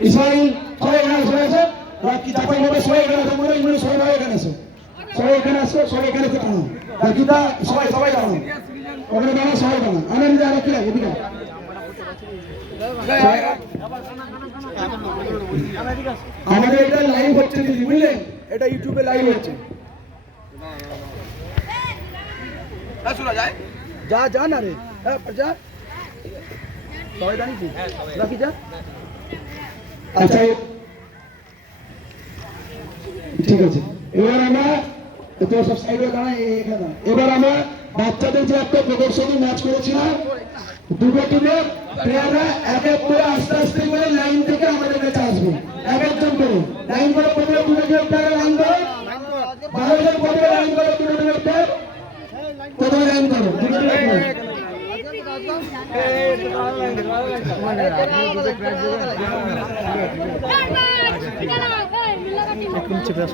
ইসমাইল সবাই এখানে সবাই আছে রাকি চাপাই হবে সবাই এখানে আছে মনে হয় সবাই এখানে আছে সবাই এখানে আসো সবাই এখানে থেকে আনো রাকিটা সবাই সবাই দাঁড়ানো ওখানে দাঁড়ানো সবাই দাঁড়ানো আনন্দ রাখি এদিকে আমাদের এটা লাইভ হচ্ছে দিদি বুঝলেন এটা ইউটিউবে লাইভ হচ্ছে যা যা না রে হ্যাঁ যা সবাই জানিস রাখি যা আচ্ছা ঠিক আছে এবার আমরা তোর সব সাইডে দাঁড়াই এখানে এবার আমরা বাচ্চাদের যে একটা প্রদর্শনী ম্যাচ করেছিলাম দুটো টিমের প্লেয়াররা এক এক করে আস্তে আস্তে করে লাইন থেকে আমাদের কাছে আসবে এক একজন করে লাইন করে প্রথমে দুটো টিমের প্লেয়ার লাইন করো 12 জন প্রথমে লাইন করো দুটো টিমের প্লেয়ার প্রথমে লাইন করো দুটো টিমের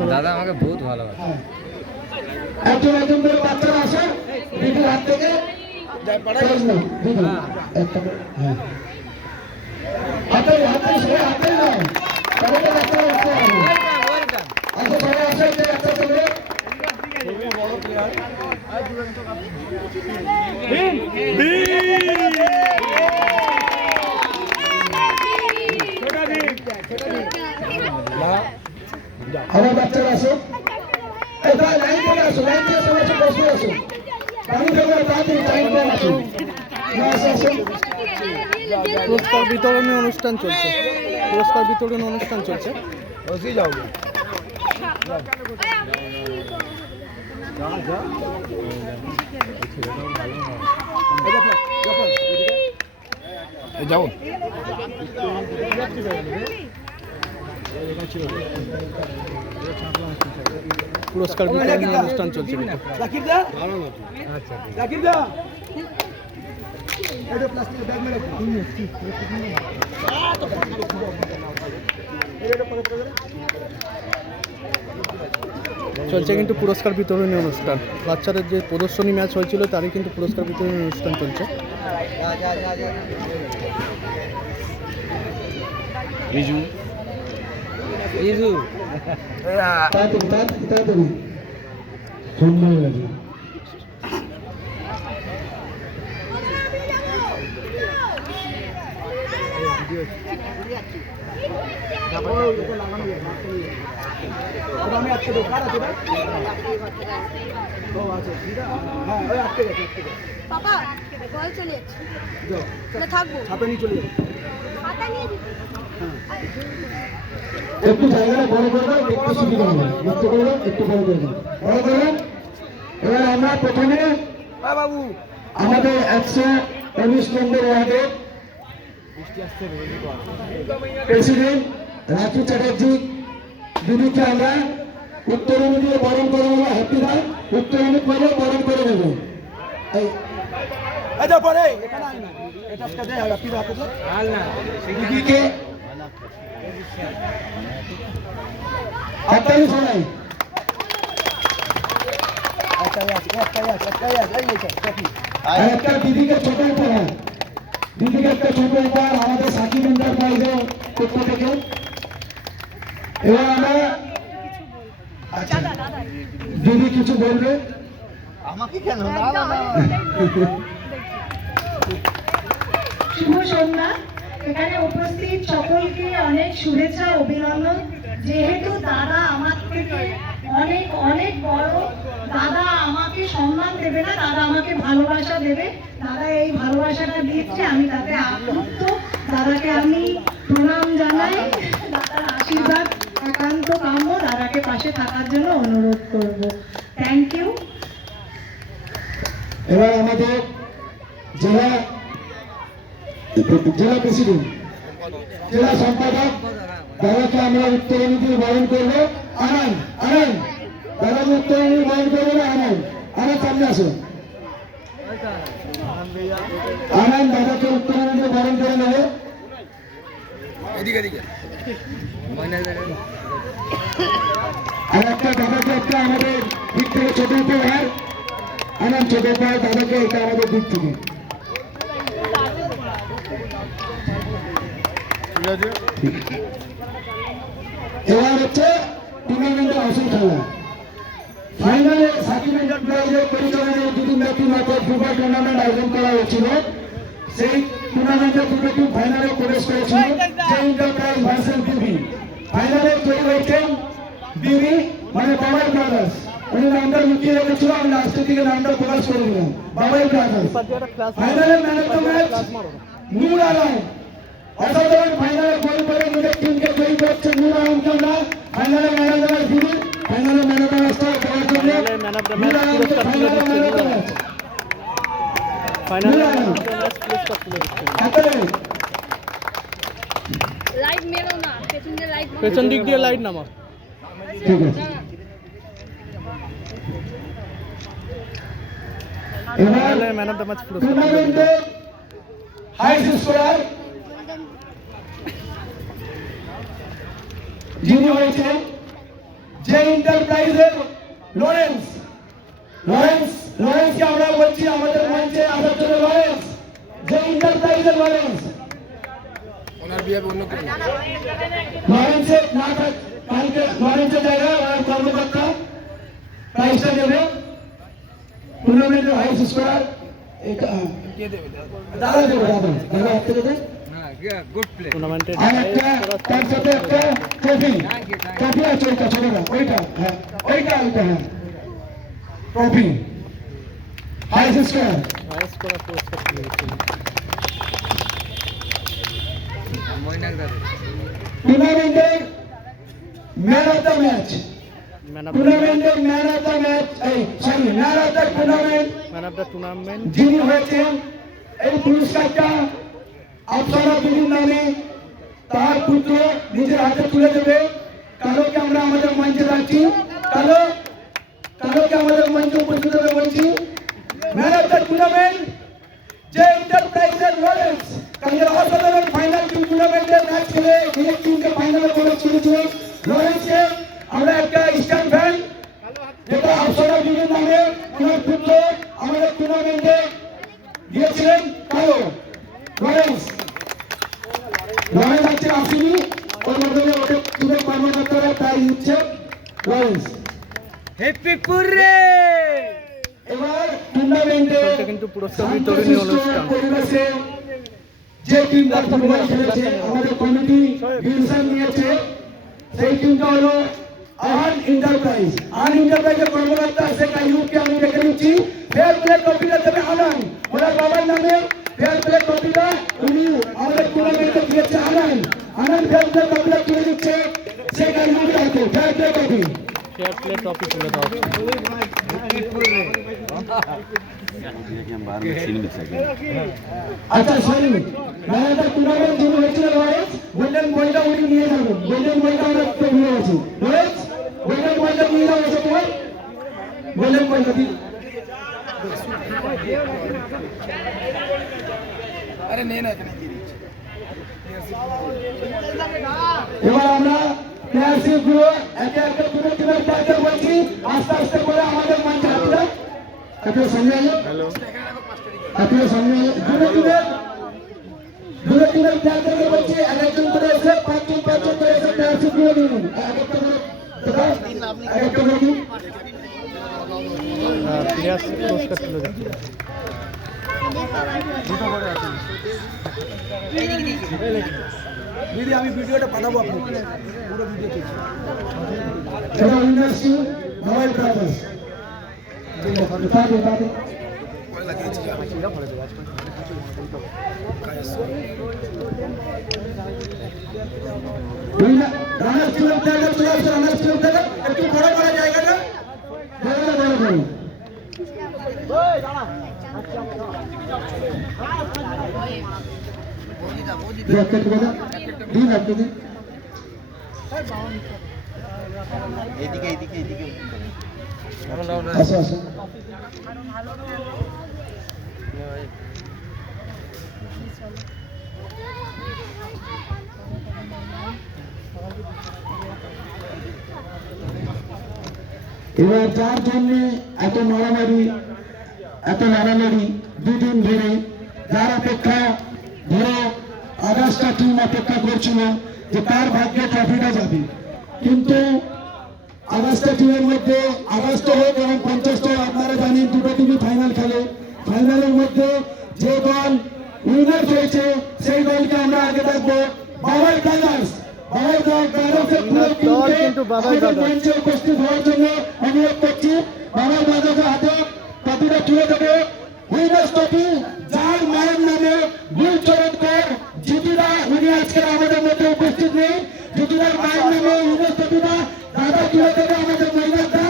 দাদা আমাকে বহুত ভালোবাসে একজন একজন করে বাচ্চারা আসে দুটো হাত থেকে হাতে হাতে সবাই হাতে দাও সবাইকে বাচ্চা রাখতে হবে আচ্ছা সবাই আসে যে বাচ্চা চলে বড় প্লেয়ার আমার বাচ্চারা আসো এটা লাইন করে আসো লাইন দিয়ে সবাই বসে আসো পানি থেকে তাড়াতাড়ি টাইম করে আসো পুরস্কার বিতরণী অনুষ্ঠান চলছে পুরস্কার বিতরণ অনুষ্ঠান চলছে বসে যাও যাও পুরস্কার বিতরণী অনুষ্ঠান চলছে রাকিব দা আচ্ছা রাকিব দা এটা প্লাস্টিকের ব্যাগ মে রাখো চলছে কিন্তু পুরস্কার বিতরণী অনুষ্ঠান বাচ্চাদের যে প্রদর্শনী ম্যাচ হয়েছিল তারই কিন্তু পুরস্কার বিতরণী অনুষ্ঠান চলছে রিজু রিজু তাড়াতাড়ি সুন্দর লাগে আমি আজকে দোকান আছে ভাই ও আচ্ছা হ্যাঁ ওই আটকে গেছে পাপা কল চলে যাচ্ছে না থাকবো ছাতা নিয়ে চলে যাবে ছাতা নিয়ে দিচ্ছি একটু জায়গাটা বড় করবে একটু সুবিধা হবে মুক্ত করবে একটু বড় করবে বড় করবেন এবার আমরা প্রথমে বাবু আমাদের 119 নম্বর ওয়ার্ডের প্রেসিডেন্ট রাজু চ্যাটার্জি দিদিকে আমরা উত্তরণী দিয়ে বরণ করে নেবো হ্যাপি দান উত্তরণী করে বরণ করে নেবো পরে দিদিকে হাততালি সবাই একটা দিদিকে ছোট উপহার দিদিকে একটা ছোট উপহার আমাদের সাকিব এন্টারপ্রাইজের পক্ষ থেকে এবার আমরা দিদি কিছু বলবে আমাকে কেন শুভ সন্ধ্যা এখানে উপস্থিত সকলকে অনেক শুভেচ্ছা অভিনন্দন যেহেতু দাদা আমার থেকে অনেক অনেক বড় দাদা আমাকে সম্মান দেবে না দাদা আমাকে ভালোবাসা দেবে দাদা এই ভালোবাসাটা দিচ্ছে আমি তাতে আপ্লুত দাদাকে আমি প্রণাম জানাই দাদার আশীর্বাদ একান্ত কাম্য দাদাকে পাশে থাকার জন্য অনুরোধ করব থ্যাংক ইউ এবার আমাদের জেলা প্রেসিডেন্ট জেলা সম্পাদক দাদাকে আমরা উত্তরণী দিয়ে বরণ করবো আনন্দ আনন্দ দাদাকে উত্তরণী বরণ করবো না আনন্দ আনন্দ সামনে আসো আনন্দ দাদাকে উত্তরণী দিয়ে বরণ করে নেবে আর একটা দাদাকে একটা আমাদের দিক থেকে ছোট উপহার আনন্দ ছোট উপহার দাদাকে এটা আমাদের দিক থেকে এবার হচ্ছে টুর্নামেন্টের আসল খেলা। ফাইনালে সার্টিফিকেট প্রাইজের পরিচালনায় দুটি ম্যাচের মতো ফুটবল টুর্নামেন্ট আয়োজন করা হয়েছিল। সেই টুর্নামেন্টে দুটো টিম ফাইনালে প্রবেশ করেছিল, যে ইন্টারপ্রাইজ ভার্সেস বিবি। ফাইনালে জয়ী হয়েছেন বিবি, মানে বাবাই ব্রাদার্স। উনি নামটা লুকিয়ে রেখেছিল, আমি লাস্টের দিকে নামটা প্রকাশ করে দিলাম, বাবাই ব্রাদার্স। ফাইনালে ম্যান অফ দ্য ম্যাচ নূর আলম। অসাধারণ ফাইনালে গোল করে নিজের টিমকে জয়ী করছে নূর আলমকে। আমরা ফাইনালে ম্যান অফ দ্য ম্যাচ বিবি, ফাইনালে ম্যান অফ দ্য ম্যাচটা পাওয়ার জন্য ম্যান অফ দ্য ম্যাচ পুরস্কার তুলে দিচ্ছে নূর আলম। ফাইনালে ম্যান অফ দ্য ম্যাচ পুরস্কার তুলে দিচ্ছে। লাইভ মেরো না, পেছন দিক দিয়ে লাইট নামা। ঠিক আছে, ফাইনালে ম্যান অফ দ্য ম্যাচ পুরস্কার তুলে দিচ্ছে। টুর্নামেন্টে হাইস্ট স্কোরার যিনি হয়েছেন যে ইন্টারপ্রাইজের লরেন্স। লরেন্সকে আমরা বলছি আমাদের মঞ্চে আসার জন্য। লরেন্স, যে ইন্টারপ্রাইজের লরেন্স। লরেন্সের না কালকে লরেন্সের জায়গায় ওনার কর্মকর্তা প্রাইজটা দেবে। টুর্নামেন্টের হাইস্ট স্কোরার দাদা দেবে, দাদা হাতে দেবে। Good play. টুর্নামেন্টের আর একটা তার সাথে একটা ট্রফি আছে, ওইটা ছোটটা, ওইটা হ্যাঁ, ওইটা হ্যাঁ, ট্রফি হাইস্ট স্কোর। হাইস্ট করা পুরস্কার তুলে দিচ্ছে। টুর্নামেন্টের man of the match, man of টুর্নামেন্টের man of the match, man of the tournament the tournament যিনি হয়েছেন, এই পুরস্কারটা আফসানা বিবির নামে তার পুত্র নিজের হাতে তুলে দেবে। কালোকে আমরা আমাদের মঞ্চে রাখছি, কালোকে আমাদের মঞ্চে উপস্থিত হতে বলছি। ম্যান অফ দ্য টুর্নামেন্ট যে ইন্টারপ্রাইজের লরেন্স, কালকের অসাধারণ ফাইনাল টুর্নামেন্টের ম্যাচ খেলে নিজের টিমকে ফাইনালে প্রবেশ করেছিল। লরেন্সকে আমরা একটা স্ট্যান্ড ফ্যান, যেটা আফসানা বিবির নামে ওনার পুত্র আমাদের টুর্নামেন্টে দিয়েছিলেন। কালো লরেন্স হচ্ছে আসেনি, ওর মধ্যে ওকে তুলে কর্মকর্তারা তাই দিচ্ছে লরেন্স। হ্যাপি পুরে। এবার টুর্নামেন্টে কিন্তু পুরস্কার বিতরণী অনুষ্ঠান। পরিবেশে যে টিমটা ফুটবল খেলেছে, আমাদের কমিটি ডিসিশন নিয়েছে, সেই টিমটা হলো আহান ইন্টারপ্রাইজ। আহান ইন্টারপ্রাইজের কর্মকর্তা শেখ আইয়ুবকে আমি দেখে নিচ্ছি। ফেয়ার প্লে ট্রফিটা দেবে আনন্দ, ওনার বাবার নামে ফেয়ার প্লে ট্রফিটা উনি আমাদের টুর্নামেন্টে দিয়েছে। আনন্দ ফেয়ার প্লে ট্রফিটা তুলে দিচ্ছে শেখ আইয়ুবের হাতে। Fair play trophy, fair play trophy তুলে দেওয়া হচ্ছে। আচ্ছা সরি, ম্যানেজার টুর্নামেন্ট যিনি হয়েছিল লরেন্স, গোল্ডেন বলটা উনি নিয়ে যাবেন। গোল্ডেন বলটা আমরা একটু ভুলে গেছি। লরেন্স, গোল্ডেন বলটা নিয়ে যাবো তোমার, গোল্ডেন বলটা দিন। এবার আমরা প্লেয়ারশিপ গুলো একে একে তুলে তুলে প্লেয়ারদের বলছি আস্তে আস্তে করে আমাদের মঞ্চে হাতটা একটু সামনে আলো, একটু সামনে দূরে দূরে প্লেয়ারদেরকে বলছি এক একজন করে এসে পাঁচজন করে এসে প্লেয়ারশিপ গুলো নিয়ে নিন। এক একটা করে এক একটা করে দিন। প্লেয়ারশিপ পুরস্কার তুলে দিচ্ছে। দিদি আমি ভিডিওটা পাঠাবো আপনাকে, পুরো ভিডিও দেখছি। এটা ইন্ডাস্ট্রি মোবাইল ব্রাদার্স। রানার টিম প্লেয়াররা চলে আসছে, রানার টিম প্লেয়াররা একটু বড় বড় জায়গাটা বড় বড় আচ্ছা আচ্ছা এবার যার জন্য এত মারামারি দুদিন ধরে, যার অপেক্ষা ধরো আগস্ট আগস্টা টিম অপেক্ষা করছিল যে কার ভাগ্যে ট্রফিটা যাবে, কিন্তু আগস্টা টিমের মধ্যে আগস্ট হোক এবং 50 আপনারা জানেন দুটো টিমই ফাইনাল খেলে। ফাইনালের মধ্যে যে দল উইনার হয়েছে সেই দলকে আমরা আগে দেখবো বাবাই ব্রাদার্স। বাবাই ব্রাদার্সের পুরো দল কিন্তু বাবাই টিমকে ব্রাদার্স। মঞ্চে উপস্থিত হওয়ার জন্য অনুরোধ করছি। বাবাই ব্রাদার্সের হাতে ট্রফিটা তুলে দেবে উইনার্স ট্রফি, যার মায়ের নামে গুলচরণ কর জিতুদা, উনি আজকে আমাদের মধ্যে উপস্থিত নেই। জিতুদার মায়ের নামে উইনার্স ট্রফিটা দাদা তুলে দেবে আমাদের মহিলাটা।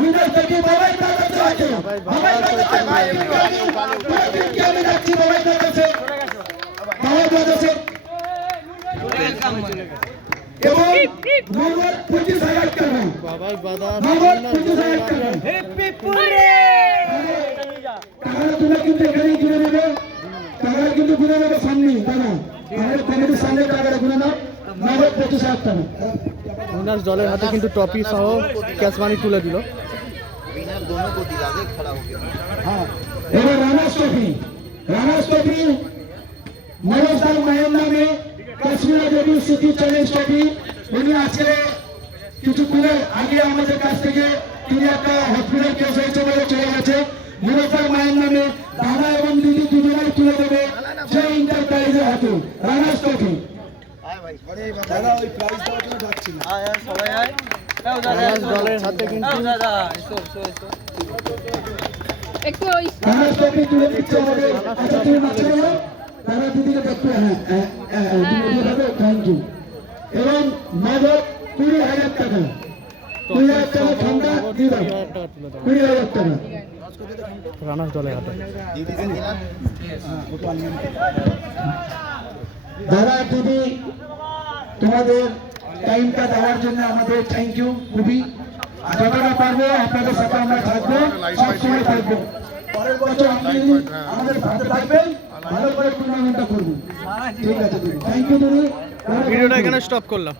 উইনার্স ট্রফি বাবাই ব্রাদার্সের হাতে। বাবাই ব্রাদার্সের টিমকে আমি যাচ্ছি বাবাই ব্রাদার্সের, বাবাই ব্রাদার্সের এবং নগদ 25,000 টাকা, বাবাই বাধা নগদ 25,000 টাকা। টাকাটা তুলে কিন্তু এখানেই ঘুরে নেবে, টাকাটা কিন্তু ঘুরে নেবে সামনে দাদা, আমাদের কমিটির সামনে টাকাটা ঘুরে নাও, নগদ 25,000 টাকা। উইনার্স দলের হাতে কিন্তু ট্রফি সহ ক্যাশ মানি তুলে দিল। হ্যাঁ, এবার রানার্স ট্রফি, রানার্স ট্রফি মনোজদার মায়ের নামে কাশ্মীর দেবী স্মৃতি চ্যালেঞ্জ ট্রফি। উনি আজকে কিছুক্ষণ আগে আমাদের কাছ থেকে তিনি একটা হসপিটাল কেস হয়েছে বলে চলে গেছে। মনোজদার মায়ের নামে দাদা এবং দিদি দুজনেই তুলে দেবে যে ইন্টারপ্রাইজের হাতে রানার্স ট্রফি। উইনার্স দলের হাতে কিন্তু একটু ওই রানার্স ট্রফি তুলে দিচ্ছে আমাদের। আচ্ছা তুমি মাঝে যাও, দাদা দিদিকে দেখতে, থ্যাংক ইউ। এবং নগদ 20,000 টাকা, 20,000 টাকা ঠান্ডা দিয়ে দাও, 20,000 টাকা। রানার্স দলের হাতে। দাদা দিদি তোমাদের টাইমটা দেওয়ার জন্য আমাদের থ্যাংক ইউ খুবই। যতটা পারবো আপনাদের সাথে আমরা থাকবো, সবসময় থাকবো। পরের বছর আপনি আমাদের সাথে থাকবেন, ভালো করে টুর্নামেন্টটা করবো। ঠিক আছে দিদি, থ্যাংক ইউ দিদি। ভিডিওটা এখানে স্টপ করলাম।